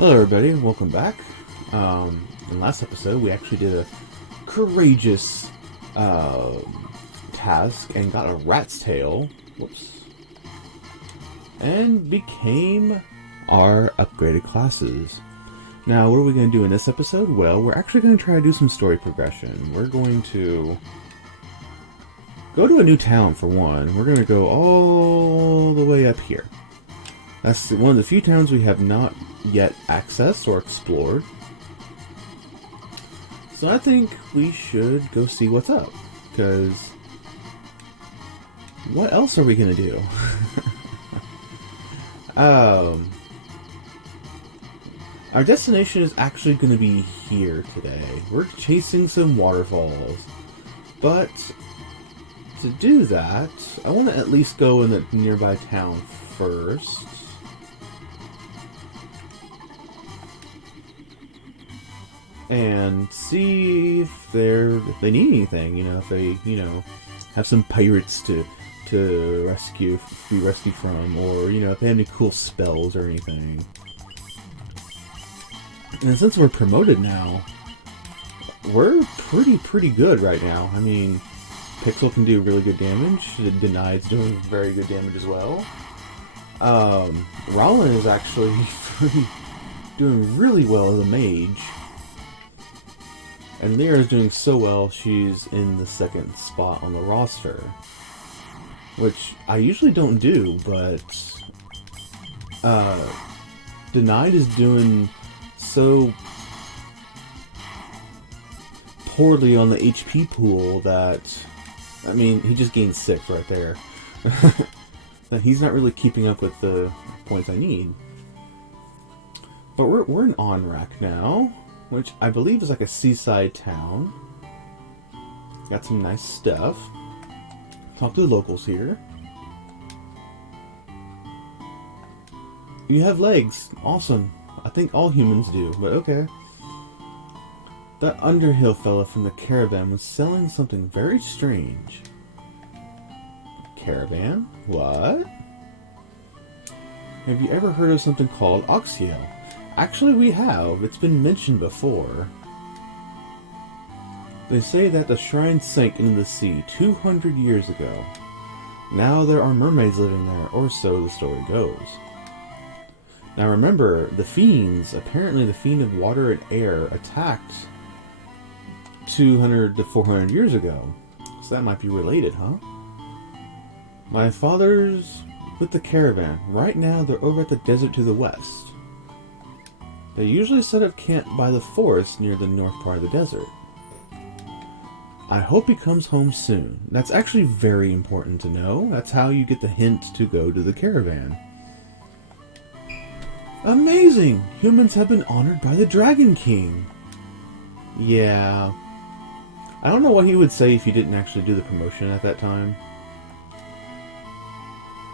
Hello everybody, welcome back. In last episode we actually did a courageous task and got a rat's tail, whoops, and became our upgraded classes. Now what are we going to do in this episode? Well, we're actually going to try to do some story progression. We're going to go to a new town for one. We're going to go all the way up here. That's one of the few towns we have not yet accessed or explored. So I think we should go see what's up. Because what else are we going to do? Our destination is actually going to be here today. We're chasing some waterfalls. But to do that, I want to at least go in the nearby town first. And see if they need anything, if they, have some pirates to be rescued from, or, if they have any cool spells or anything. And since we're promoted now, we're pretty good right now. I mean, Pixel can do really good damage. Denied's doing very good damage as well. Rollin is actually doing really well as a mage. And Lyra is doing so well, she's in the second spot on the roster. Which I usually don't do, but Denied is doing so poorly on the HP pool that, I mean, he just gained 6 right there. That he's not really keeping up with the points I need. But we're in Onrak now, which I believe is like a seaside town. Got some nice stuff. Talk to the locals here. You have legs. Awesome. I think all humans do, but okay. That Underhill fella from the Caravan was selling something very strange. Caravan? What? Have you ever heard of something called Oxyel? Actually, we have. It's been mentioned before. They say that the shrine sank into the sea 200 years ago. Now there are mermaids living there, or so the story goes. Now remember, the fiends, apparently the fiend of water and air, attacked 200 to 400 years ago. So that might be related, huh? My father's with the Caravan. Right now they're over at the desert to the west. They usually set up camp by the forest near the north part of the desert. I hope he comes home soon. That's actually very important to know. That's how you get the hint to go to the Caravan. Amazing! Humans have been honored by the Dragon King. Yeah. I don't know what he would say if he didn't actually do the promotion at that time.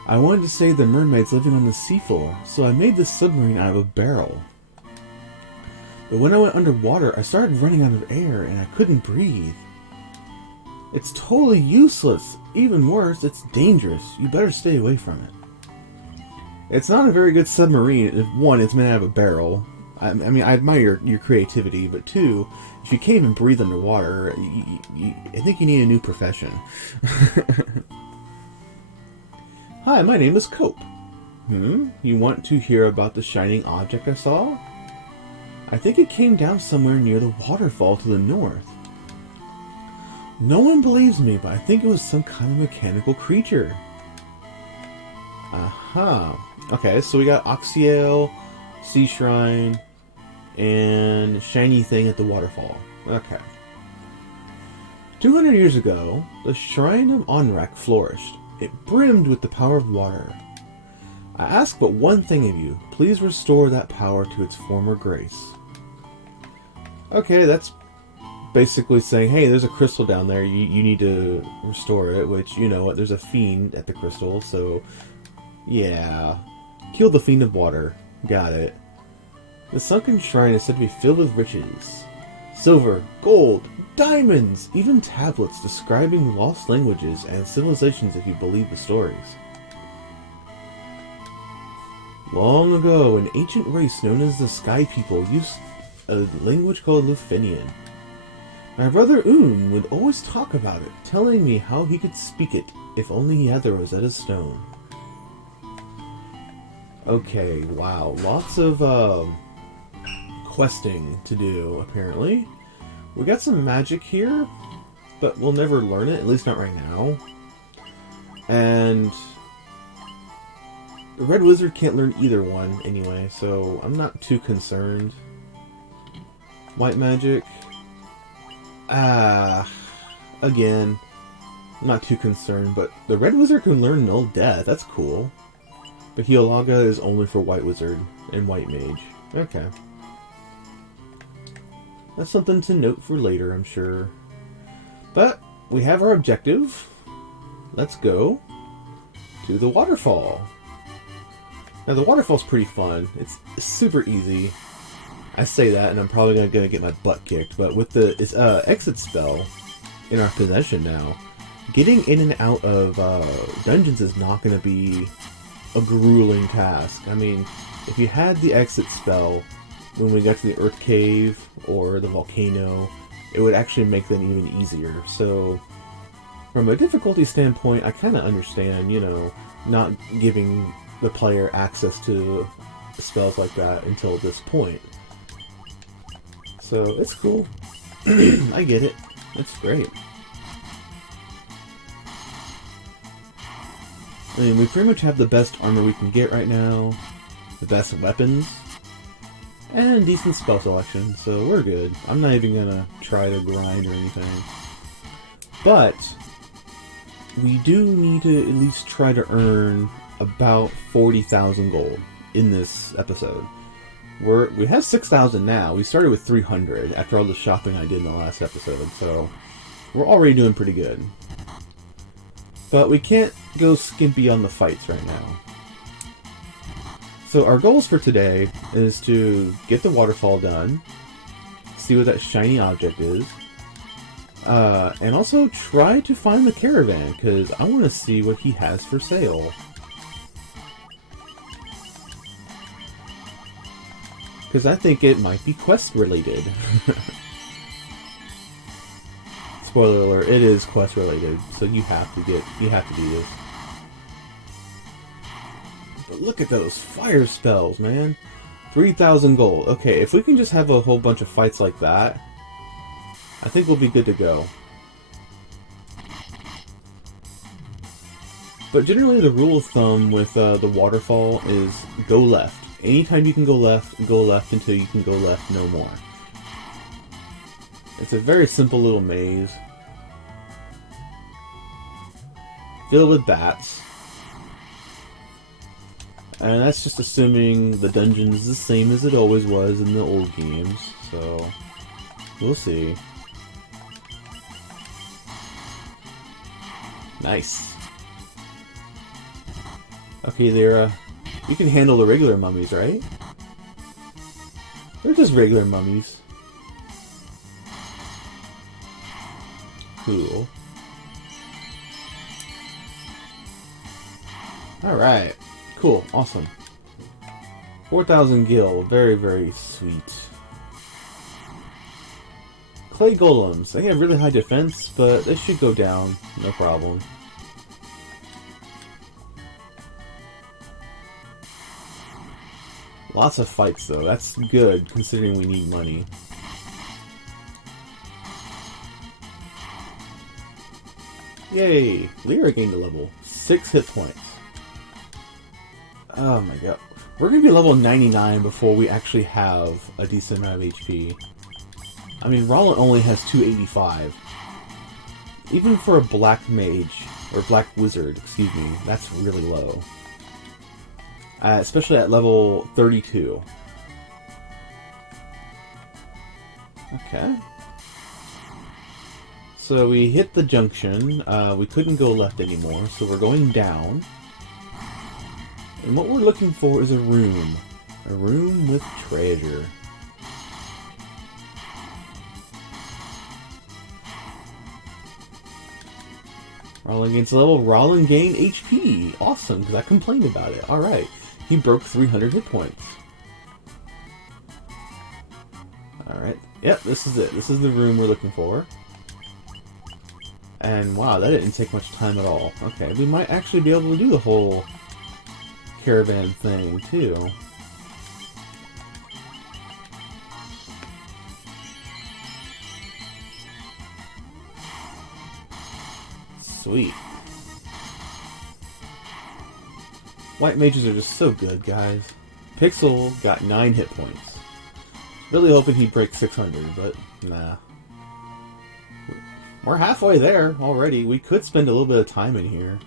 I wanted to save the mermaids living on the seafloor, so I made this submarine out of a barrel. But when I went underwater, I started running out of air and I couldn't breathe. It's totally useless. Even worse, it's dangerous. You better stay away from it. It's not a very good submarine. If one, it's made out of a barrel. I mean, I admire your creativity, but two, if you can't even breathe underwater, I think you need a new profession. Hi, my name is Cope. You want to hear about the shining object I saw? I think it came down somewhere near the waterfall to the north. No one believes me, but I think it was some kind of mechanical creature. Aha. Okay, so we got Oxyel, Sea Shrine, and shiny thing at the waterfall. Okay. 200 years ago, the Shrine of Onrak flourished. It brimmed with the power of water. I ask but one thing of you. Please restore that power to its former grace. Okay, that's basically saying, hey, there's a crystal down there. You need to restore it, which, you know what, there's a fiend at the crystal, so yeah. Kill the fiend of water. Got it. The sunken shrine is said to be filled with riches. Silver, gold, diamonds, even tablets describing lost languages and civilizations if you believe the stories. Long ago, an ancient race known as the Sky People used a language called Lufenian. My brother Un would always talk about it, telling me how he could speak it if only he had the Rosetta Stone. Okay, wow. Lots of questing to do, apparently. We got some magic here, but we'll never learn it, at least not right now. And the Red Wizard can't learn either one anyway, so I'm not too concerned. White magic. Again, I'm not too concerned, but the Red Wizard can learn Null Death. That's cool. But Heolaga is only for White Wizard and White Mage. Okay. That's something to note for later, I'm sure. But we have our objective. Let's go to the Waterfall. Now the Waterfall's pretty fun. It's super easy. I say that and I'm probably gonna get my butt kicked, but with the exit spell in our possession now, getting in and out of dungeons is not gonna be a grueling task. I mean, if you had the exit spell when we got to the Earth Cave or the volcano, it would actually make them even easier. So from a difficulty standpoint, I kind of understand, you know, not giving the player access to spells like that until this point. So it's cool. I get it. It's great. I mean, we pretty much have the best armor we can get right now, the best weapons, and decent spell selection, so we're good. I'm not even gonna try to grind or anything. But we do need to at least try to earn about 40,000 gold in this episode. We have 6,000 now. We started with 300 after all the shopping I did in the last episode, so we're already doing pretty good. But we can't go skimpy on the fights right now. So our goals for today is to get the waterfall done, see what that shiny object is, and also try to find the caravan, because I want to see what he has for sale. Because I think it might be quest related. Spoiler alert, it is quest related, so you have to do this. But look at those fire spells, man. 3,000 gold. Okay, if we can just have a whole bunch of fights like that, I think we'll be good to go. But generally the rule of thumb with the waterfall is go left. Anytime you can go left until you can go left no more. It's a very simple little maze. Filled with bats. And that's just assuming the dungeon is the same as it always was in the old games. So, we'll see. Nice. Okay, there, you can handle the regular mummies, right? They're just regular mummies. Cool. Alright. Cool. Awesome. 4,000 gil. Very, very sweet. Clay golems. They have really high defense, but they should go down. No problem. Lots of fights, though. That's good, considering we need money. Yay! Lyra gained a level. 6 hit points. Oh my god. We're gonna be level 99 before we actually have a decent amount of HP. I mean, Rollin only has 285. Even for a black mage, or black wizard, excuse me, that's really low. Especially at level 32. Okay. So we hit the junction. We couldn't go left anymore, so we're going down. And what we're looking for is a room. A room with treasure. Rollin gains level. Rollin gained HP. Awesome, because I complained about it. Alright. He broke 300 hit points. Alright. Yep, this is it. This is the room we're looking for. And wow, that didn't take much time at all. Okay, we might actually be able to do the whole caravan thing, too. Sweet. White mages are just so good, guys. Pixel got 9 hit points. Really hoping he'd break 600, but nah. We're halfway there already. We could spend a little bit of time in here.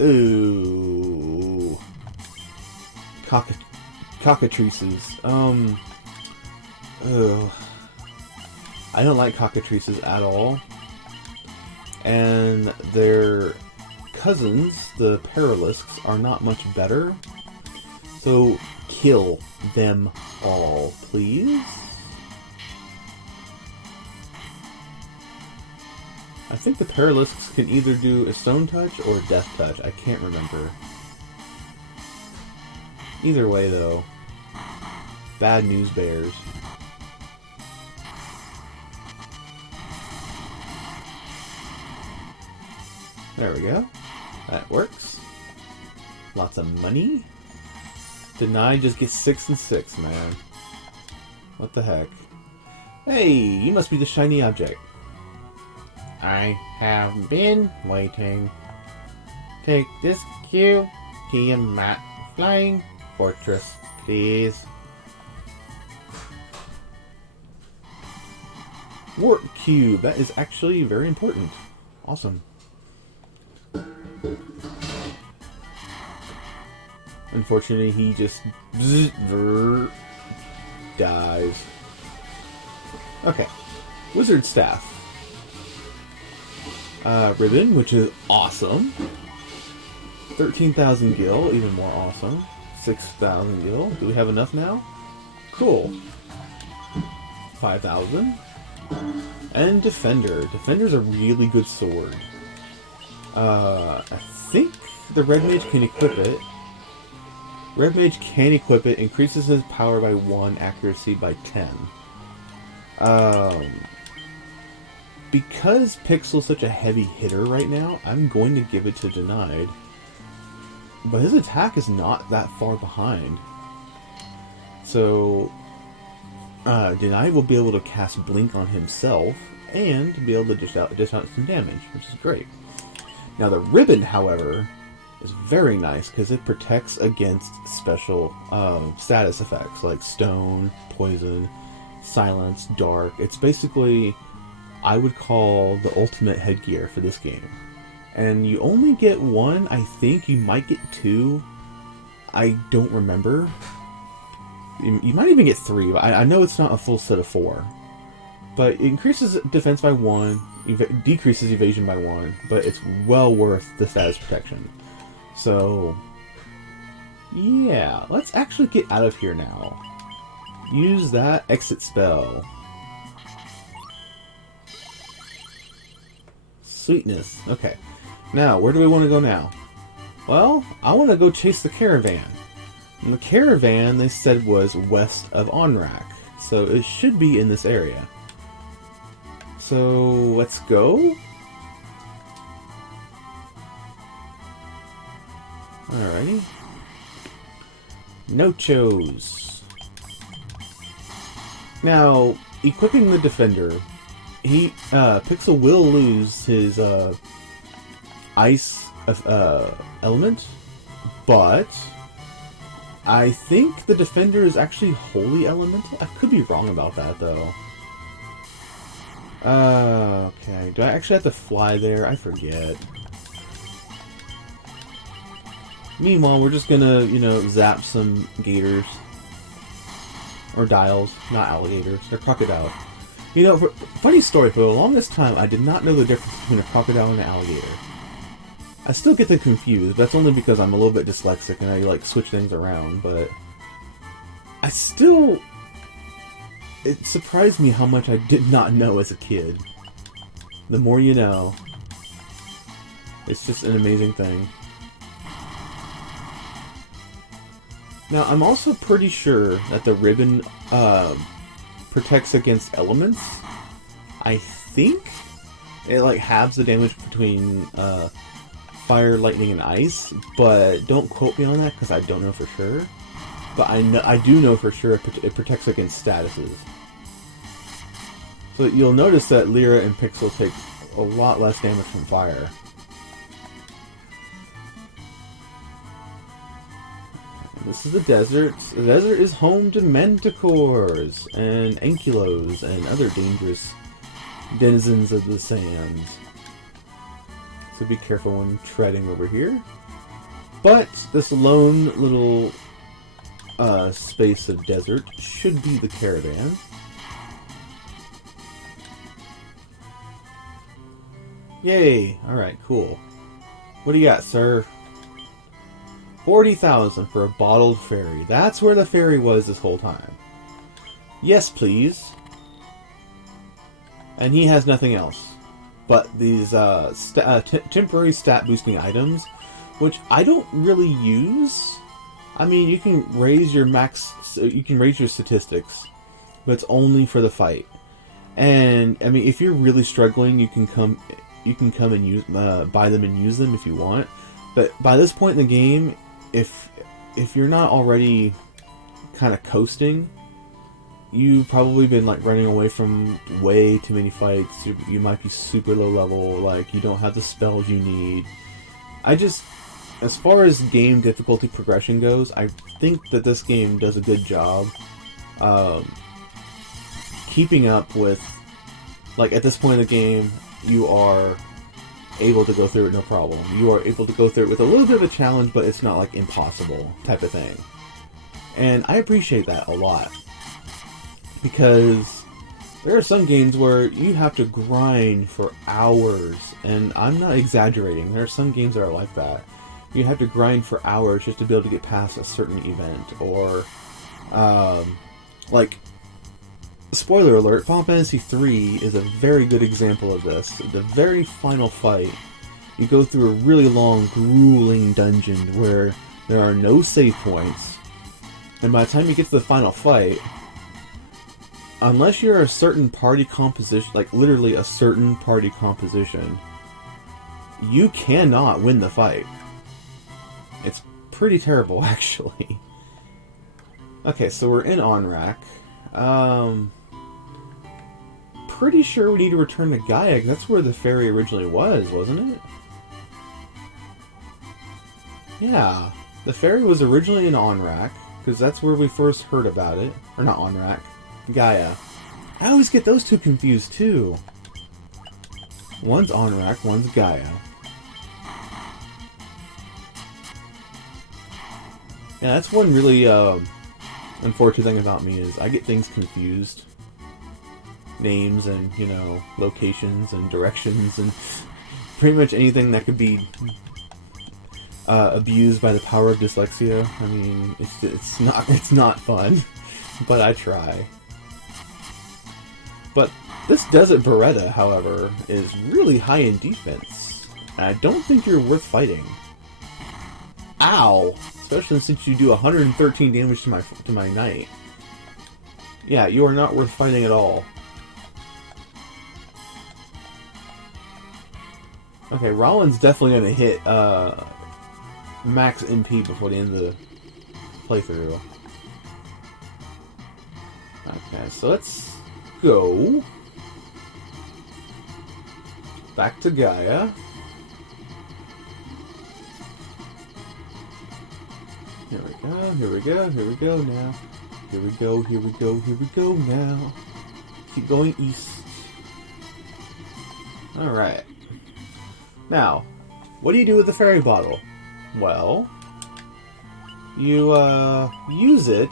Ooh. Cockatrices. Ugh. I don't like cockatrices at all. And their cousins, the Paralisks, are not much better. So, kill them all, please. I think the Paralisks can either do a Stone Touch or Death Touch. I can't remember. Either way, though. Bad news bears. There we go. That works. Lots of money. Deny just gets 6 and 6, man. What the heck? Hey, you must be the shiny object. I have been waiting. Take this cube to your map flying fortress, please. Warp cube. That is actually very important. Awesome. Unfortunately, he just dies. Okay. Wizard staff. Ribbon, which is awesome. 13,000 gil, even more awesome. 6,000 gil. Do we have enough now? Cool. 5,000. And Defender. Defender's a really good sword. I think the Red Mage can equip it. Red Mage can equip it, increases his power by 1, accuracy by 10. Because Pixel's such a heavy hitter right now, I'm going to give it to Denied. But his attack is not that far behind. So, Denied will be able to cast Blink on himself, and be able to dish out some damage, which is great. Now the Ribbon, however, is very nice, because it protects against special status effects, like Stone, Poison, Silence, Dark. It's basically, I would call, the ultimate headgear for this game. And you only get 1, I think. You might get 2. I don't remember. You might even get 3, but I know it's not a full set of 4. But it increases defense by 1, decreases evasion by 1, but it's well worth the status protection. So, yeah, let's actually get out of here now. Use that exit spell. Sweetness. Okay. Now, where do we want to go now? Well, I want to go chase the Caravan. And the Caravan, they said, was west of Onrak. So it should be in this area. So, let's go. Alrighty. No-chos. Now, equipping the Defender, Pixel will lose his ice element, but I think the Defender is actually wholly elemental. I could be wrong about that, though. Okay. Do I actually have to fly there? I forget. Meanwhile, we're just gonna, zap some gators. Or dials, not alligators. They're crocodiles. Funny story, for the longest time, I did not know the difference between a crocodile and an alligator. I still get them confused, but that's only because I'm a little bit dyslexic and I, switch things around, but it surprised me how much I did not know as a kid. The more you know. It's just an amazing thing. Now, I'm also pretty sure that the ribbon protects against elements. I think it like halves the damage between fire, lightning, and ice, but don't quote me on that because I don't know for sure. But I do know for sure it protects against statuses. So you'll notice that Lyra and Pixel take a lot less damage from fire. This is the desert. The desert is home to manticores and ankylos and other dangerous denizens of the sands. So be careful when treading over here. But this lone little space of desert should be the caravan. Yay! Alright, cool. What do you got, sir? 40,000 for a bottled ferry. That's where the ferry was this whole time. Yes, please. And he has nothing else but these temporary stat boosting items, which I don't really use. I mean, you can raise your statistics, but it's only for the fight. And I mean, if you're really struggling, you can come and use buy them and use them if you want. But by this point in the game, if you're not already kind of coasting, you've probably been like running away from way too many fights. You might be super low level, like you don't have the spells you need. As far as game difficulty progression goes, I think that this game does a good job keeping up with, like at this point in the game, you are able to go through it no problem. You are able to go through it with a little bit of a challenge, but it's not like impossible type of thing. And I appreciate that a lot. Because there are some games where you have to grind for hours, and I'm not exaggerating. There are some games that are like that. You have to grind for hours just to be able to get past a certain event, or like, spoiler alert, Final Fantasy III is a very good example of this. The very final fight, you go through a really long, grueling dungeon where there are no save points, and by the time you get to the final fight, unless you're a certain party composition, like literally a certain party composition, you cannot win the fight. It's pretty terrible, actually. Okay, so we're in Onrak. Pretty sure we need to return to Gaia. That's where the ferry originally was, wasn't it? Yeah, the ferry was originally in Onrak, because that's where we first heard about it. Or not Onrak, Gaia. I always get those two confused, too. One's Onrak, one's Gaia. Yeah, that's one really unfortunate thing about me is I get things confused. Names and, you know, locations and directions and pretty much anything that could be abused by the power of dyslexia. I mean, it's not fun, but I try. But this Desert Beretta, however, is really high in defense. And I don't think you're worth fighting. Ow! Especially since you do 113 damage to my knight. Yeah, you are not worth fighting at all. Okay, Rollins definitely gonna hit max MP before the end of the playthrough. Okay, so let's go back to Gaia. Here we go, here we go, here we go now. Here we go, here we go, here we go now. Keep going east. Alright. Now, what do you do with the fairy bottle? Well, you use it.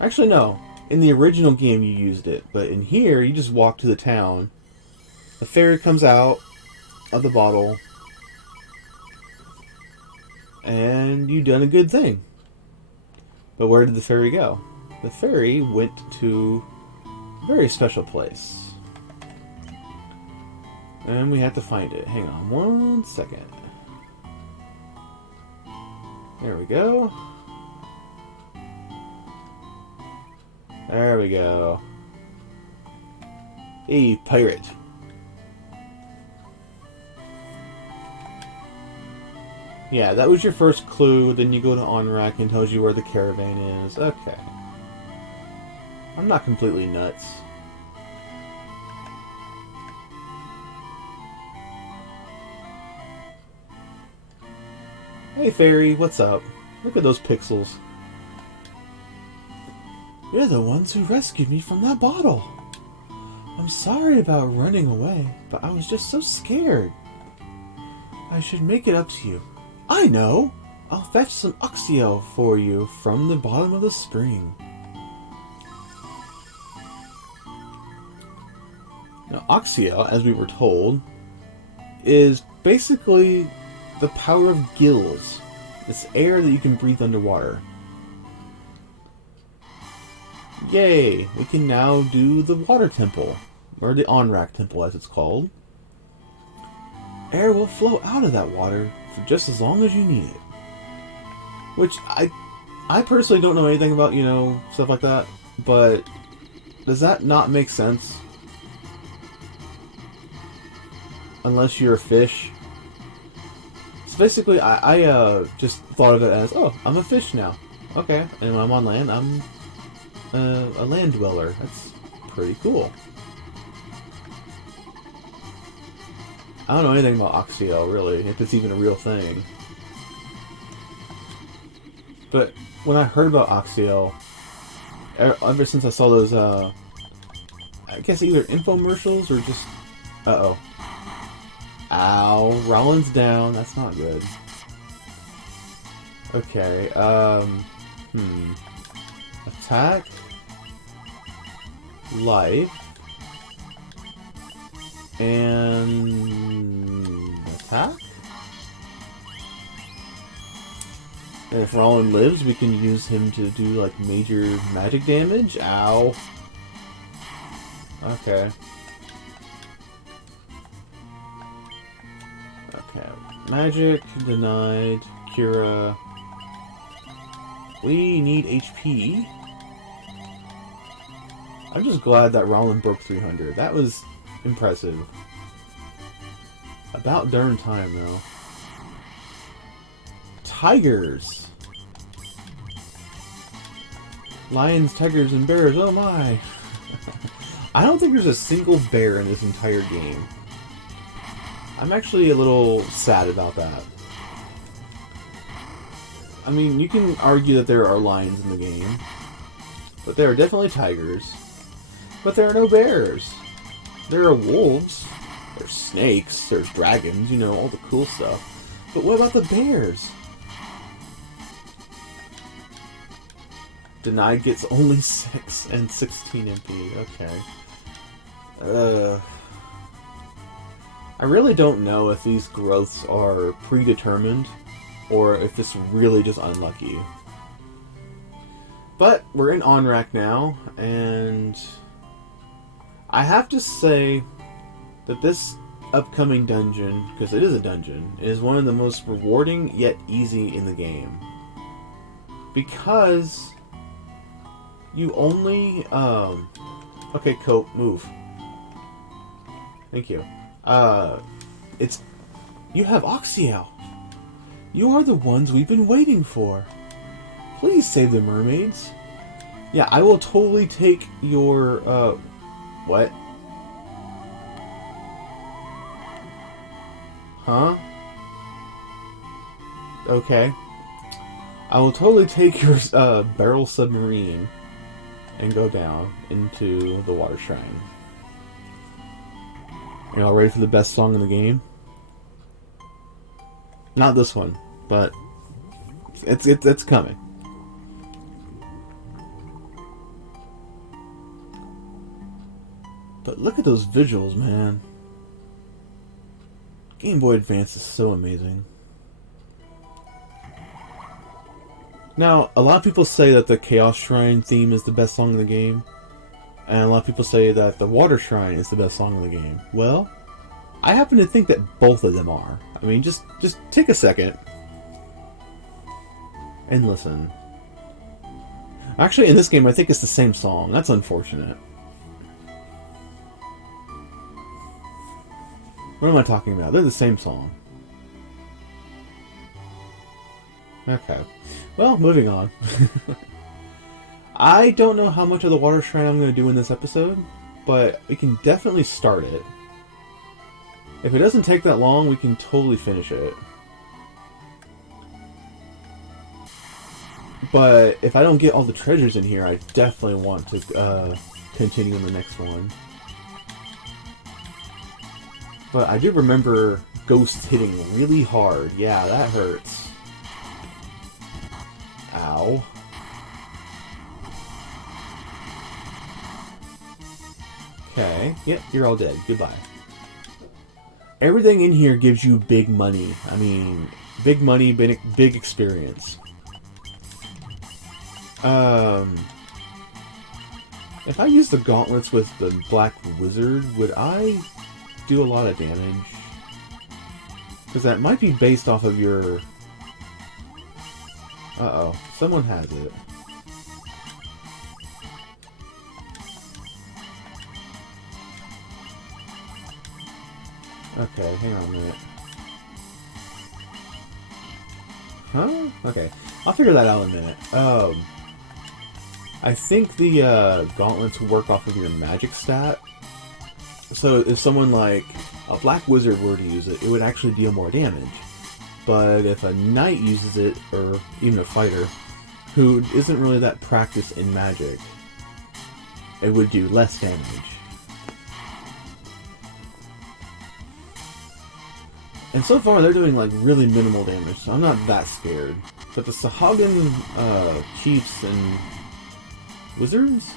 Actually, no. In the original game, you used it, but in here, you just walk to the town. The fairy comes out of the bottle, and you've done a good thing. But where did the fairy go? The fairy went to a very special place. And we have to find it. Hang on one second. There we go. There we go. Hey, pirate. Yeah, that was your first clue. Then you go to Onrak and tells you where the caravan is. Okay. I'm not completely nuts. Hey, fairy, what's up? Look at those pixels. You're the ones who rescued me from that bottle. I'm sorry about running away, but I was just so scared. I should make it up to you. I know! I'll fetch some Oxio for you from the bottom of the spring. Now, Oxio, as we were told, is basically the power of gills. It's air that you can breathe underwater. Yay! We can now do the water temple, or the Onrak temple as it's called. Air will flow out of that water for just as long as you need it. Which, I personally don't know anything about, you know, stuff like that, but does that not make sense? Unless you're a fish. So basically, I just thought of it as, oh, I'm a fish now. Okay, and when I'm on land, I'm a land dweller. That's pretty cool. I don't know anything about Oxio, really, if it's even a real thing. But when I heard about Oxio, ever since I saw those, I guess either infomercials or just... Uh-oh. Ow, Rollins down. That's not good. Okay, Attack. Life. And... attack? And if Rollin lives, we can use him to do, like, major magic damage. Ow. Okay. Okay. Magic, denied, Cura. We need HP. I'm just glad that Rollin broke 300. That was impressive. About darn time, though. Tigers! Lions, tigers, and bears, oh my! I don't think there's a single bear in this entire game. I'm actually a little sad about that. I mean, you can argue that there are lions in the game, but there are definitely tigers. But there are no bears. There are wolves, there's snakes, there's dragons, you know, all the cool stuff. But what about the bears? Denied gets only 6 and 16 MP. Okay. I really don't know if these growths are predetermined or if it's really just unlucky. But we're in Onrak now, and I have to say that this upcoming dungeon, because it is a dungeon, is one of the most rewarding yet easy in the game. Because you only, okay, Cope, move. Thank you. You have Oxio. You are the ones we've been waiting for. Please save the mermaids. Yeah, I will totally take your, what? Huh? Okay. I will totally take your, barrel submarine and go down into the water shrine. Y'all ready for the best song in the game? Not this one, but it's coming. But look at those visuals, man. Game Boy Advance is so amazing. Now, a lot of people say that the Chaos Shrine theme is the best song in the game. And a lot of people say that the Water Shrine is the best song in the game. Well, I happen to think that both of them are. I mean, just take a second. and listen. Actually, in this game, I think it's the same song. That's unfortunate. What am I talking about? They're the same song. Okay. Well, moving on. I don't know how much of the water shrine I'm going to do in this episode, but we can definitely start it. If it doesn't take that long, we can totally finish it. But if I don't get all the treasures in here, I definitely want to continue in the next one. But I do remember ghosts hitting really hard. Yeah, that hurts. Ow. Okay. Yep, you're all dead. Goodbye. Everything in here gives you big money. I mean, big money, big experience. If I use the gauntlets with the Black Wizard, would I do a lot of damage? Because that might be based off of your... Uh-oh. Someone has it. Okay, hang on a minute. Huh? Okay. I'll figure that out in a minute. I think the gauntlets work off of your magic stat. So if someone like a Black Wizard were to use it, it would actually deal more damage. But if a knight uses it, or even a fighter, who isn't really that practiced in magic, it would do less damage. And so far they're doing like really minimal damage, so I'm not that scared. But the Sahagin chiefs and wizards,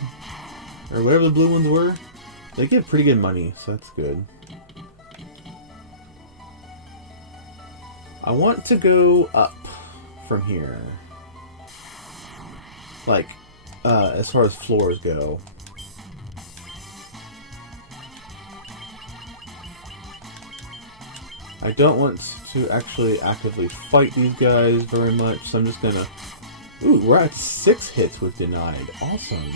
or whatever the blue ones were, they get pretty good money, so that's good. I want to go up from here. Like, as far as floors go. I don't want to actually actively fight these guys very much, so I'm just gonna... Ooh, we're at 6 hits with denied. Awesome.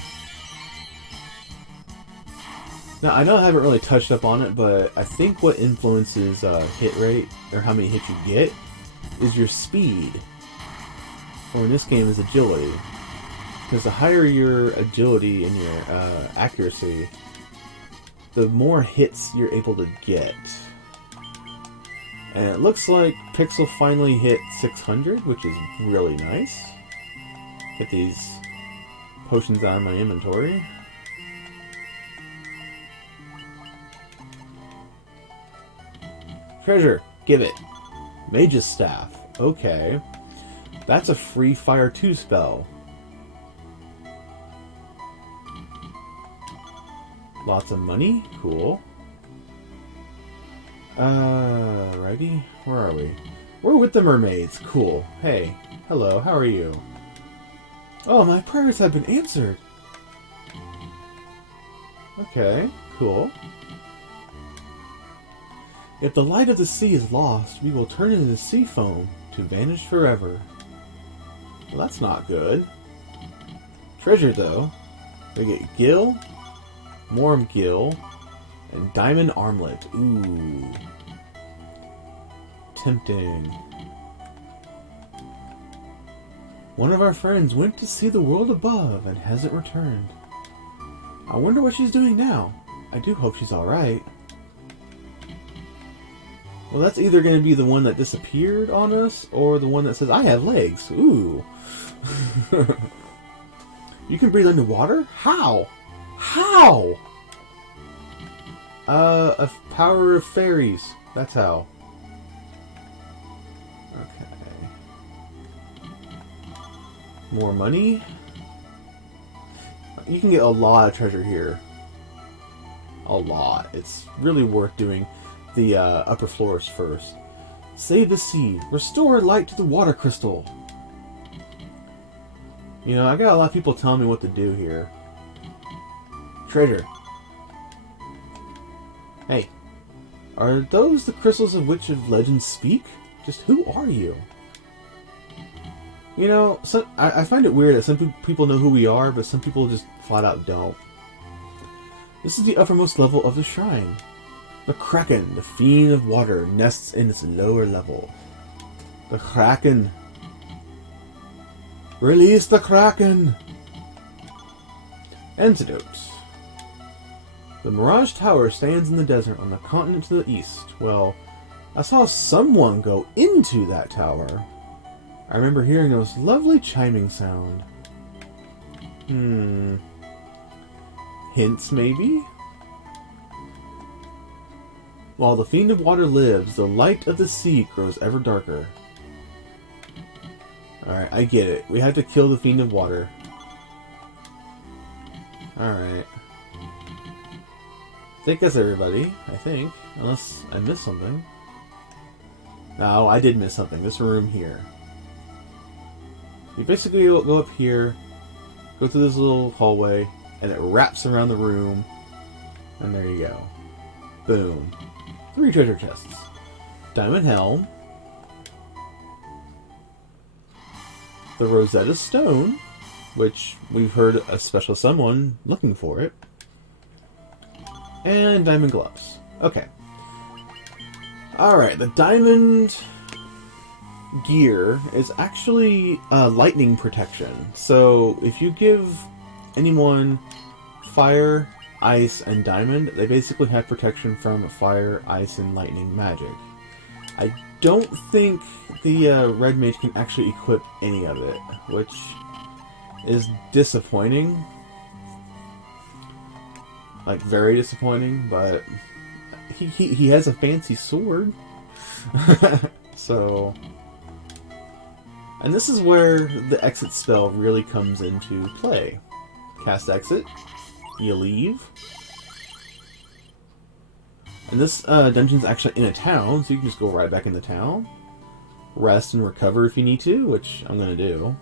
Now, I know I haven't really touched up on it, but I think what influences hit rate, or how many hits you get, is your speed. Or in this game, is agility. Because the higher your agility and your accuracy, the more hits you're able to get. And it looks like Pixel finally hit 600, which is really nice. Get these potions out of my inventory. Treasure, give it. Mage's Staff. Okay. That's a free Fire 2 spell. Lots of money. Cool. Righty. Where are we? We're with the mermaids. Cool. Hey. Hello. How are you? Oh, my prayers have been answered. Okay. Cool. If the light of the sea is lost, we will turn into sea foam to vanish forever. Well, that's not good. Treasure, though. We get Gil, Morm Gil, and Diamond Armlet. Ooh. Tempting. One of our friends went to see the world above and hasn't returned. I wonder what she's doing now. I do hope she's alright. Well, that's either going to be the one that disappeared on us, or the one that says, I have legs. Ooh. You can breathe underwater? How? How? A power of fairies. That's how. Okay. More money. You can get a lot of treasure here. A lot. It's really worth doing the upper floors first. Save the sea. Restore light to the water crystal. You know, I got a lot of people telling me what to do here. Treasure. Hey. Are those the crystals of which of legends speak? Just who are you? You know, I find it weird that some people know who we are, but some people just flat out don't. This is the uppermost level of the shrine. The Kraken, the fiend of water, nests in its lower level. The Kraken. Release the Kraken! Antidote. The Mirage Tower stands in the desert on the continent to the east. Well, I saw someone go into that tower. I remember hearing those lovely chiming sound. Hints, maybe? While the Fiend of Water lives, the light of the sea grows ever darker. Alright, I get it. We have to kill the Fiend of Water. Alright. I think that's everybody, I think. Unless I missed something. No, I did miss something. This room here. You basically go up here, go through this little hallway, and it wraps around the room. And there you go. Boom. 3 treasure chests. Diamond Helm. The Rosetta Stone, which we've heard a special someone looking for it. And Diamond Gloves. Okay. Alright, the Diamond gear is actually lightning protection. So if you give anyone fire, ice, and diamond, they basically have protection from fire, ice, and lightning magic. I don't think the red mage can actually equip any of it, which is disappointing. Like, very disappointing, but he has a fancy sword. So, and this is where the exit spell really comes into play. Cast exit, you leave. And this dungeon's actually in a town, so you can just go right back in the town. Rest and recover if you need to, which I'm going to do.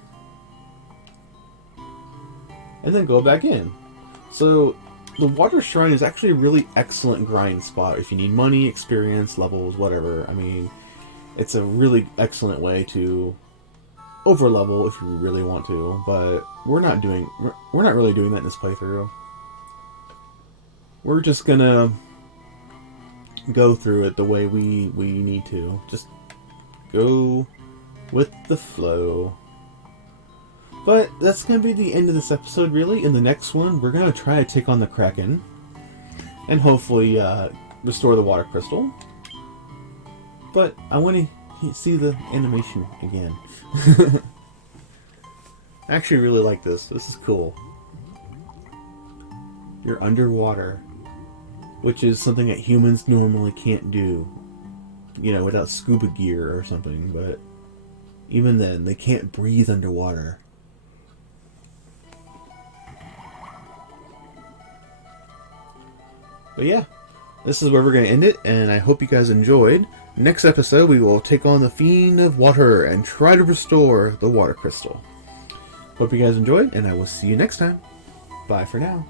And then go back in. So, the Water Shrine is actually a really excellent grind spot if you need money, experience, levels, whatever. I mean, it's a really excellent way to overlevel if you really want to, but we're not really doing that in this playthrough. We're just gonna go through it the way we need to. Just go with the flow. But that's going to be the end of this episode, really. In the next one, we're going to try to take on the Kraken. And hopefully restore the Water Crystal. But I want to see the animation again. I actually really like this. This is cool. You're underwater. Which is something that humans normally can't do. You know, without scuba gear or something. But even then, they can't breathe underwater. But yeah, this is where we're going to end it, and I hope you guys enjoyed. Next episode, we will take on the Fiend of Water and try to restore the Water Crystal. Hope you guys enjoyed, and I will see you next time. Bye for now.